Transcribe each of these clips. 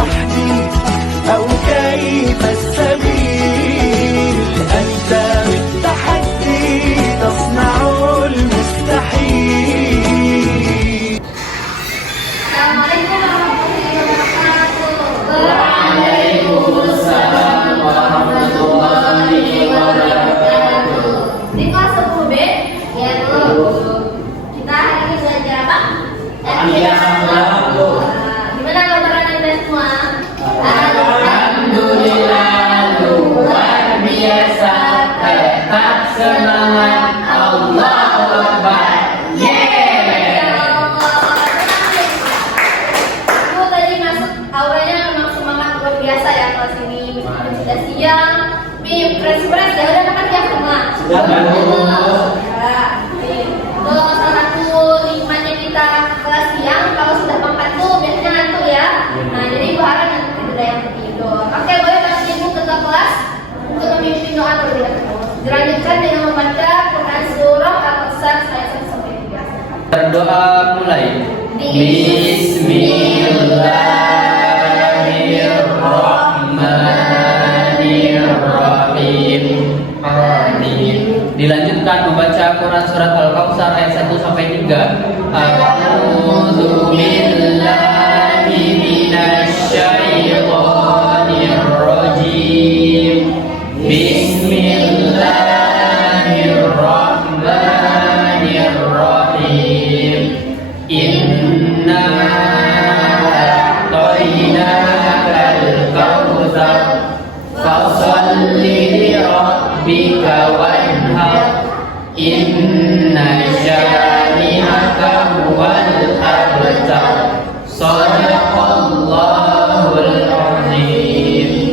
وحدي أو كيف السبيل. أنت بالتحدي تصنع المستحيل. Assalamualaikum warahmatullahi wabarakatuh. Waalaikumsalam warahmatullahi wabarakatuh. Di kelas 10B, ya Bu. Kita hari ini belajar apa? Alhamdulillah, Bu. Gimana kabar Anda semua? Alhamdulillah, luar biasa, tetap semangat, Allahu Akbar. Aku tadi masuk auranya memang semangat luar biasa ya kelas ini. Meskipun sudah siang, tapi fresh ya udah makan siang semua. Sudah, Bu. Ya, itu salah satu nikmatnya kita kelas siang. Kalau sudah makan tuh biasanya ngantuk ya. Nah, jadi Ibu harap nanti tidak yang tidur. Oke, boleh kasih Ibu ke kelas untuk memimpin doa terlebih dahulu. Dilanjutkan dengan membaca Quran surah Al-Qasas ayat 1 sampai 3. Berdoa mulai. Bismillahirrahmanirrahim. Amin. Dilanjutkan membaca Quran surat Al-Kautsar ayat 1 sampai 3. A'udzu billahi minasyaitonir rajim. Bismillahirrahmanirrahim. Inna a'tainakal kautsar fasholli li rabbika wanhar. Inna syani'aka huwal abtar. Shadaqallahul azim.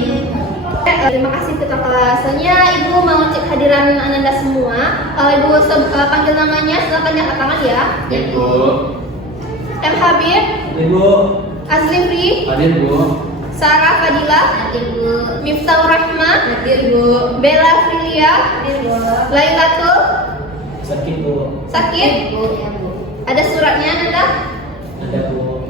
Terima kasih ketua kelasnya. Ibu mau cek hadiran Anda semua. Kalau Ibu panggil namanya, silakan angkat tangan ya. Ibu. M. Habib, Ibu. Azlimri, Hadir, Bu. Sarah Fadila, Miftahur Rahma, Bella Frilia, Lailatul, Sakit, Bu. Sakit. Ada suratnya Nanda? Ada, Bu.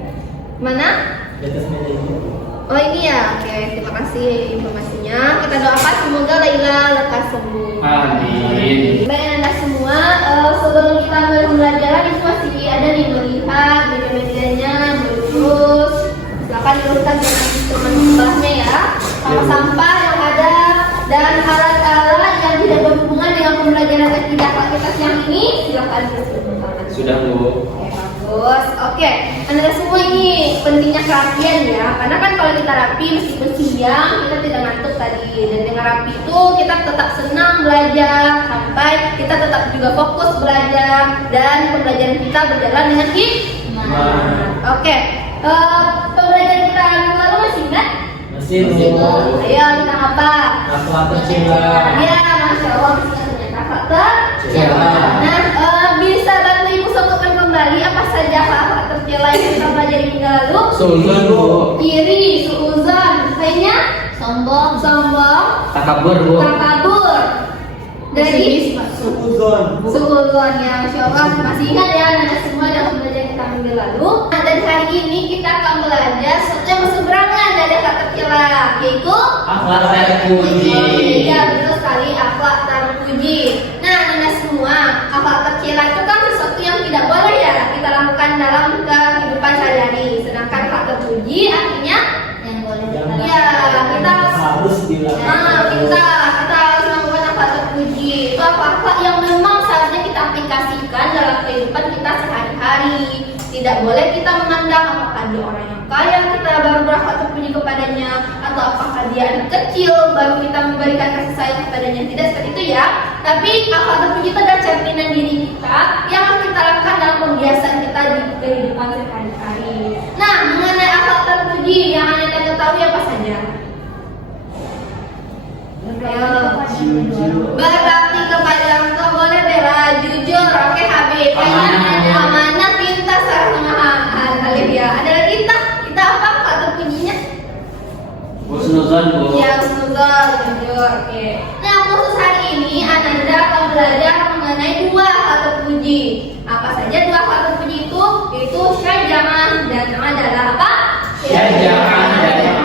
Mana? Di atas meja, Ibu. Oh ini ya, oke, terima kasih informasinya. Kita doakan semoga Laila lekas sembuh. Amin. Baik Anda semua, sebelum kita mulai pembelajaran itu masih ada nih melihat media-medianya, terus silakan diurutkan dengan instrumen sebelahnya ya, sampah-sampah yang ada dan alat-alat yang tidak berhubungan dengan pembelajaran ketiga kita siang ini silakan diurutkan. Sudah, Bu. Bagus, oke. Anda semua ini pentingnya kerapian ya, karena kan kalau kita rapi meskipun siang kita tidak ngantuk tadi, dan dengan rapi itu kita tetap senang belajar sampai kita tetap juga fokus belajar dan pembelajaran kita berjalan dengan hikmat. Oke, pembelajaran kita minggu lalu masih ingat? Masih, Bu. Ayo kita apa? Akhlak tercela. Ya, masya Allah masih ingat ternyata akhlak tercela. Tercela. Nah, bisa bantu Ibu sebutkan kembali apa saja akhlak tercela yang kita pelajari minggu lalu? Suuzon, Bu. Iri, suuzon, lainnya sombong, Takabur, Bu. takabur, dari suuzon ya, masya Allah masih ingat ya Anda semua dalam pembelajaran kita minggu lalu. Nah, dan hari ini kita akan belajar sesuatu yang berseberangan dari akhlak tercela, yaitu Akhlak terpuji. ya betul sekali, akhlak terpuji. Nah Anda semua, akhlak tercela itu kan sesuatu yang tidak boleh ya kita lakukan dalam kehidupan sehari-hari. Sedangkan akhlak terpuji artinya yang boleh. Ya kita Harus dilakukan. kita harus melakukan akhlak terpuji. Itu akhlak yang memang seharusnya kita aplikasikan dalam kehidupan kita sehari-hari. Tidak boleh kita memandang apakah dia orang yang kaya kita baru berakhlak terpuji kepadanya, atau apakah dia anak kecil baru kita memberikan kasih sayang kepadanya. Tidak seperti itu ya. Tapi akhlak terpuji itu adalah cerminan diri kita yang harus kita lakukan dalam pembiasaan kita di kehidupan sehari-hari. Nah, mengenai akhlak terpuji yang Anda ketahui apa saja? Berbakti kepada engkau, boleh Bella, jujur, oke Habib, amanah, pintar, sarah alif ya. Ada lagi kita apa akhlak terpujinya? Husnuzon, Bu. Ya, husnuzon, jujur, oke. Nah, khusus hari ini Ananda akan belajar mengenai dua akhlak terpuji. Apa saja dua akhlak terpuji itu? Yaitu syaja'ah dan adalah apa? Syaja'ah dan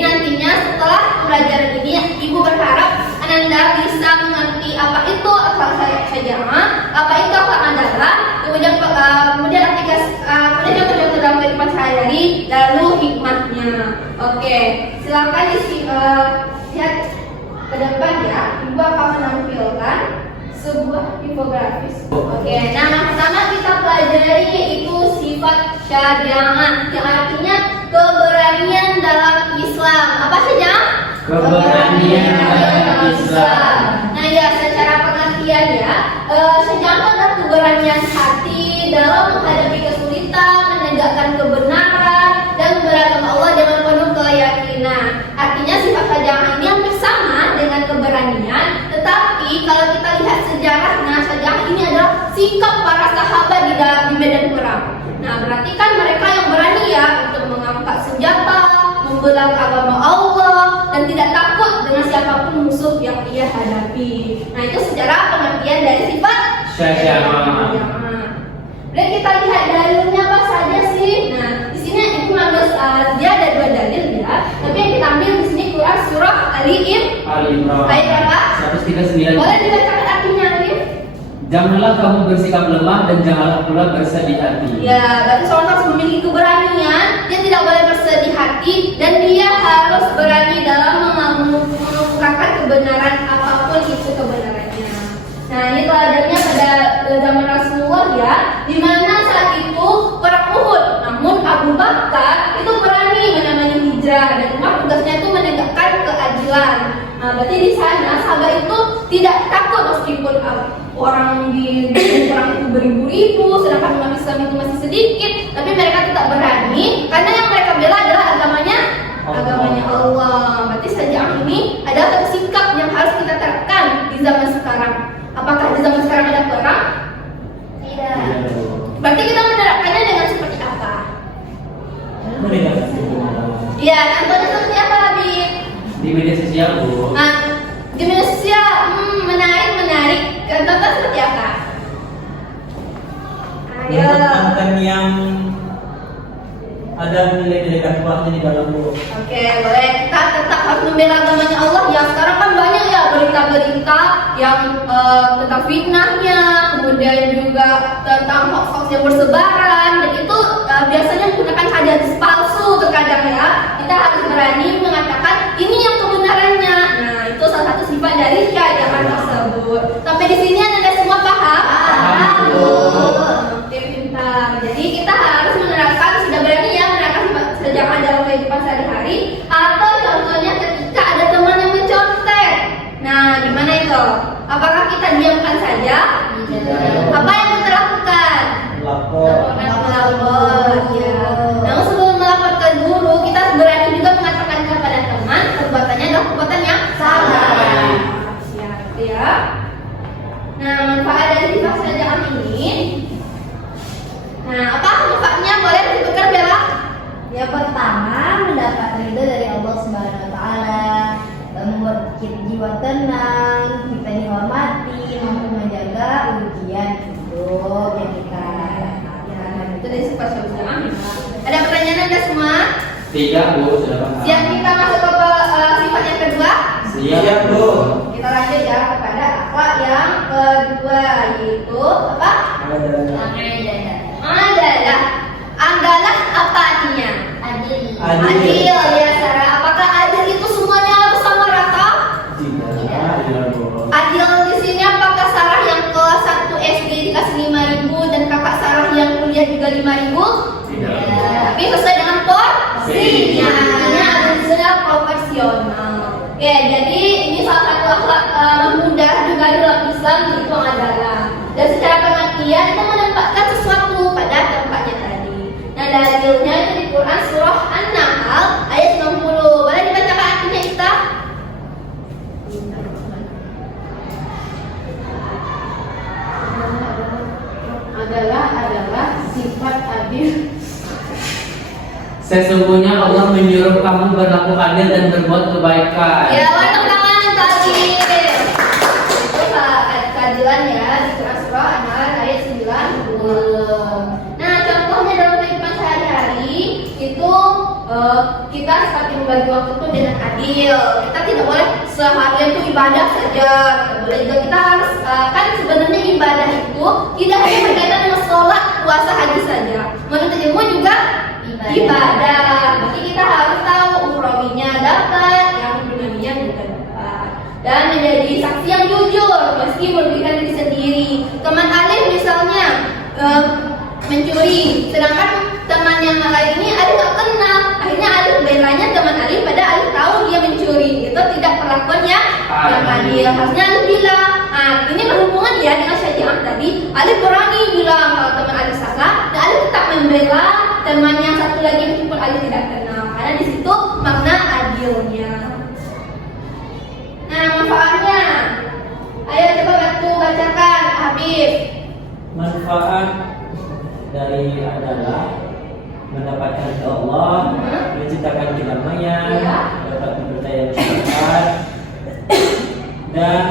nantinya setelah pembelajaran ini, Ibu berharap Ananda bisa mengerti apa itu akhlak syaja'ah, apa itu akhlak adalah, kemudian aplikasi, kemudian contoh dalam kehidupan sehari-hari, lalu hikmahnya. Oke, silakan lihat ke depan ya. Ibu akan menampilkan sebuah infografis. Oke, nah yang pertama kita pelajari yaitu sifat syaja'ah, yang artinya keberanian dalam Islam. Apa saja? Keberanian dalam Islam. Nah ya, secara pengertian ya, syaja'ah adalah keberanian hati dalam menghadapi kesulitan, menegakkan kebenaran, dan beragama Allah dengan penuh keyakinan. Artinya sifat syaja'ah ini hampir sama dengan keberanian, tetapi kalau kita lihat sejarahnya, syaja'ah ini adalah sikap para sahabat di medan perang. Nah, berarti kan mereka yang berani ya untuk mengangkat senjata, membela agama Allah, dan tidak takut dengan siapapun musuh yang ia hadapi. Nah, itu secara pengertian dari sifat Syaja'ah. Dan kita lihat dalilnya apa saja sih? Nah, di sini itu dia ada 2 dalil ya. Tapi yang kita ambil di sini Quran surah Ali Imran. ayat berapa? 139. Boleh dibacakan artinya, Alif? Janganlah kamu bersikap lemah dan janganlah pula bersedih hati. Ya, berarti seorang harus memiliki keberanian, dia tidak boleh bersedih hati, dan dia harus berani dalam mengungkapkan kebenaran apapun itu kebenarannya. Nah, ini teladannya pada zaman Rasulullah ya, di mana saat itu perang Uhud. Namun Abu Bakar itu berani menemani hijrah, dan Umar tugasnya itu menegakkan keadilan. Nah, berarti di sana sahabat itu tidak takut meskipun orang di perang itu beribu-ribu, sedangkan umat Islam itu masih sedikit, tapi mereka tetap berani karena yang mereka bela adalah agamanya Allah. Berarti syaja'ah ini adalah sikap yang harus kita terapkan di zaman sekarang. Apakah di zaman sekarang ada perang? Tidak. Berarti kita menerapkannya dengan seperti apa? Iya, contohnya seperti apa, Habib? Di media sosial, Bu. Nah, di media sosial, menarik. Contohnya seperti apa? Ayo. Konten yang ada nilai-nilai dakwahnya di dalam buku. Oke, boleh. Kita tetap harus membela agamanya Allah ya. Sekarang kan banyak ya berita-berita yang tentang fitnahnya, kemudian juga tentang hoax-hoax yang bersebaran, dan itu biasanya menggunakan hadis palsu terkadang ya. Kita harus berani mengatakan ini yang kebenarannya. Nah, itu salah satu sifat dari syaja'ah tersebut. Sampai di sini Anda semua paham? Paham. Oke, pintar. Jadi kita harus menerapkan, sudah berani ya menerapkan sifat syaja'ah dalam kehidupan sehari-hari. Atau contohnya ketika ada teman yang mencontek. Nah, gimana itu? Apakah kita diamkan saja? Apa yang kita lakukan? Lapor. Melapor, ya. Namun sebelum melapor ke guru, kita berani juga mengatakan kepada teman perbuatannya adalah perbuatan yang salah. Siap, ya. Nah, manfaat dari sifat syaja'ah ini. Nah, apa manfaatnya? Boleh disebutkan, Bella? Yang pertama, mendapat ridho dari Allah Subhanahu wa taala, membuat jiwa tenang, kita dihormati, mampu menjaga ujian hidup yang kita rasakan. Itu dari sifat syaja'ah. Ada pertanyaan Anda semua? Tidak, Bu, sudah paham. Siap kita masuk ke sifat yang kedua? Siap, Bu. Kita lanjut ya kepada akhlak yang kedua, yaitu apa? Adalah apa artinya? Adil ya, Sarah. Apakah adil itu semuanya sama rata? Tidak, Bu. Adil di sini apakah Sarah yang kelas 1 SD dikasih 5.000 dan kakak Sarah yang kuliah juga 5.000? Tidak. Tapi sesuai dengan porsinya. Artinya adil di sini proporsional. Oke, jadi ini salah satu akhlak mudah juga dalam Islam, yaitu adalah. Dan secara pengertian itu menempatkan sesuatu pada tempatnya tadi. Nah, dalilnya itu di Quran surah An-Nahl ayat 90. Boleh dibacakan artinya kita? Adalah sifat adil. Sesungguhnya Allah menyuruh kamu berlaku adil dan berbuat kebaikan. Ya, tepuk tangan tadi. Itu keadilan ya di Quran surah An-Nahl ayat 90. Nah, contohnya dalam kehidupan sehari-hari itu kita seperti membagi waktu itu dengan adil. Kita tidak boleh seharian itu ibadah saja. Tidak boleh juga kita harus kan sebenarnya ibadah itu tidak hanya berkaitan dengan sholat, puasa, haji saja. Menuntut ilmu juga ibadah. Jadi kita harus tahu ukrowinya dapat, yang dunianya juga dapat. Dan menjadi saksi yang jujur meski merugikan diri sendiri. Teman Alif misalnya mencuri, sedangkan teman yang lain ini Alif gak kenal. Akhirnya Alif belanya teman Alif pada Alif tahu dia mencuri. Itu tidak perlakuan yang adil. Harusnya Alif bilang, ini berhubungan ya dengan syariah tadi. Alif berani bilang kalau teman Alif salah, dan Alif tetap membela teman yang satu lagi meskipun Alif tidak kenal. Karena di situ makna adilnya. Nah, manfaatnya, ayo coba bacakan Habib. Manfaat dari adalah mendapatkan ridha Allah, menciptakan kedamaian, dapat dipercaya masyarakat, dan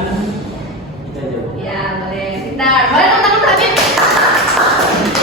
kita jauh. Ya, boleh. Bentar, boleh teman-teman Habib.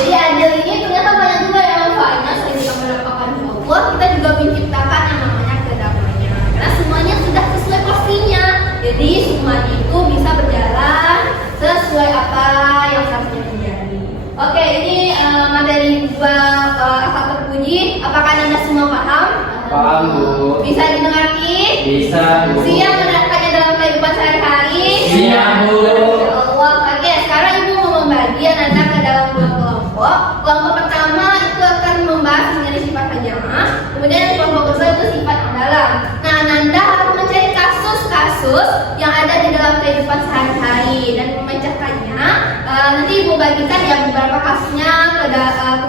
Jadi adil ini ternyata banyak juga yang manfaatnya. Selain kita mendapatkan ridha Allah, kita juga menciptakan yang namanya kedamaian. Karena semuanya sudah sesuai porsinya. Jadi semuanya itu bisa berjalan sesuai apa yang seharusnya terjadi. Oke, ini materi dua akhlak terpuji. Apakah Anda semua paham? Paham, Bu. Bisa dimengerti? Bisa, Bu. Siap menerapkannya dalam kehidupan sehari-hari? Siap, Bu. Ya Allah. Oke, sekarang Ibu mau membagi Anda ke dalam dua kelompok. Kelompok pertama itu akan membahas mengenai sifat hajamah. Kemudian kelompok kedua itu sifat andalan. Nah, Anda harus mencari kasus-kasus yang ada di dalam kehidupan sehari-hari dan memecahkannya. Nanti Ibu bagikan ya beberapa kasusnya ke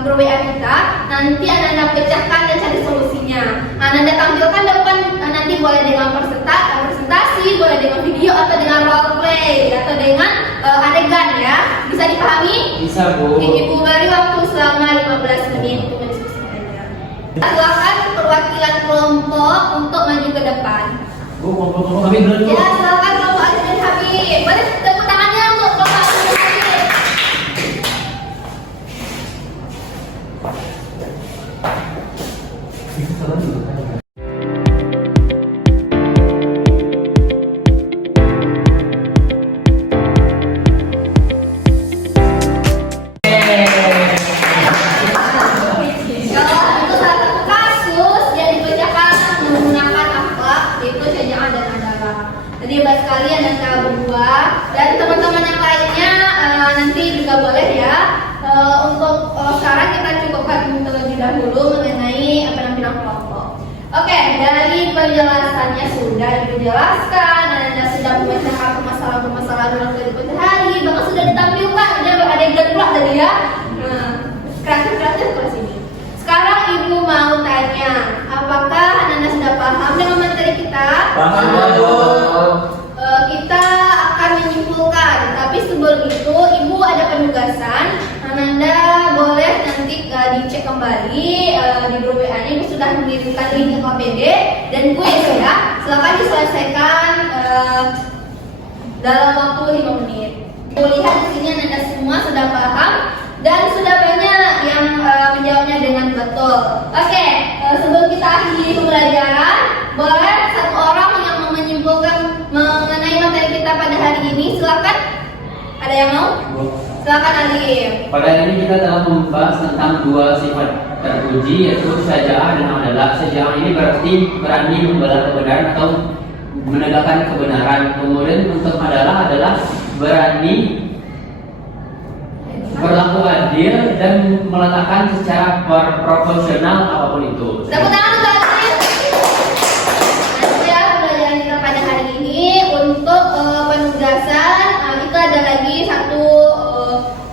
grup WA kita. Nanti Anda pecahkan dan cari solusinya. Anda tampilkan depan, nanti boleh dengan presentasi, boleh dengan video atau dengan role play atau dengan adegan ya. Bisa dipahami? Bisa, Bu. Oke, Ibu beri waktu selama 15 menit untuk mendiskusikannya. Silakan perwakilan kelompok untuk maju ke depan. Bu, kelompok kami dulu. Ya, silakan kelompok Alif dan Habib. Boleh tepuk tangannya untuk kelompok Alif dan Habib. Kalau itu salah satu kasus yang dibacakan menggunakan akhlak, yaitu syaja'ah dan adalah. Jadi buat kalian dan saya berdua dan teman-teman yang lainnya nanti juga boleh ya. Untuk sekarang kita cukupkan terlebih dahulu mengenai penampilan kelompok. Oke, dari penjelasannya sudah dijelaskan dan Anda sudah memecahkan permasalahan dalam kehidupan sehari, bahkan sudah ditampilkan ada adegan pula tadi ya. Kreatif ke sini. Sekarang Ibu mau tanya, apakah Anda sudah paham dengan materi kita? Paham, Bu. Kita akan menyimpulkan, tapi sebelum itu Ibu ada penugasan. Anda boleh nanti dicek kembali di grup WA ini. Ibu sudah mengirimkan link ke KPD dan kuis ya. Silakan diselesaikan dalam waktu 5 menit. Ibu lihat di sini Anda semua sudah paham dan sudah banyak yang menjawabnya dengan betul. Oke, sebelum kita akhiri pembelajaran, boleh satu orang yang mau menyimpulkan mengenai materi kita pada hari ini. Silakan. Ada yang mau? Silakan Alif. Pada hari ini kita telah membahas tentang dua sifat terpuji, yaitu syaja'ah dan adalah. Syaja'ah ini berarti berani membela kebenaran atau menegakkan kebenaran. Kemudian untuk adalah berani berlaku adil dan meletakkan secara proporsional apapun itu. Tepuk tangan untuk Alif. Nah, ya pembelajaran kita pada hari ini untuk penugasan itu ada lagi satu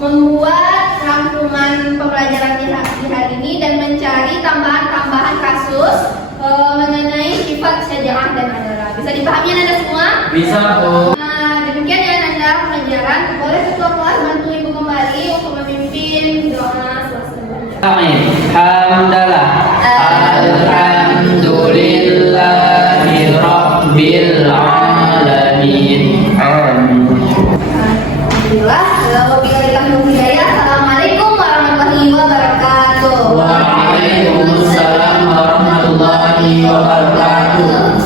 membuat rangkuman pembelajaran di hari ini dan mencari tambahan kasus mengenai sifat syaja'ah dan adalah. Bisa dipahami Anda semua? Bisa, Bu. Nah, demikian ya Anda pelajaran. Boleh ketua kelas bantu Ibu kembali untuk memimpin doa selesai. Amin. Hamdalah. Alhamdulillahi Rabbil Alamin. Amin. Alhamdulillah. Assalamualaikum warahmatullahi wabarakatuh. Waalaikumsalam warahmatullahi warahmatullahi wabarakatuh.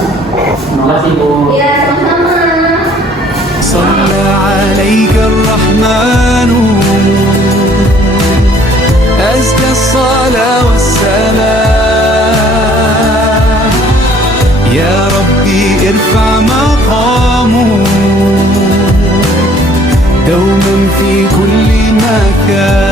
Terima kasih Bu. Ya, sama-sama. صلى عليك الرحمن أزكى الصلاة والسلام يا ربي ارفع مقامه دوما في كل مكان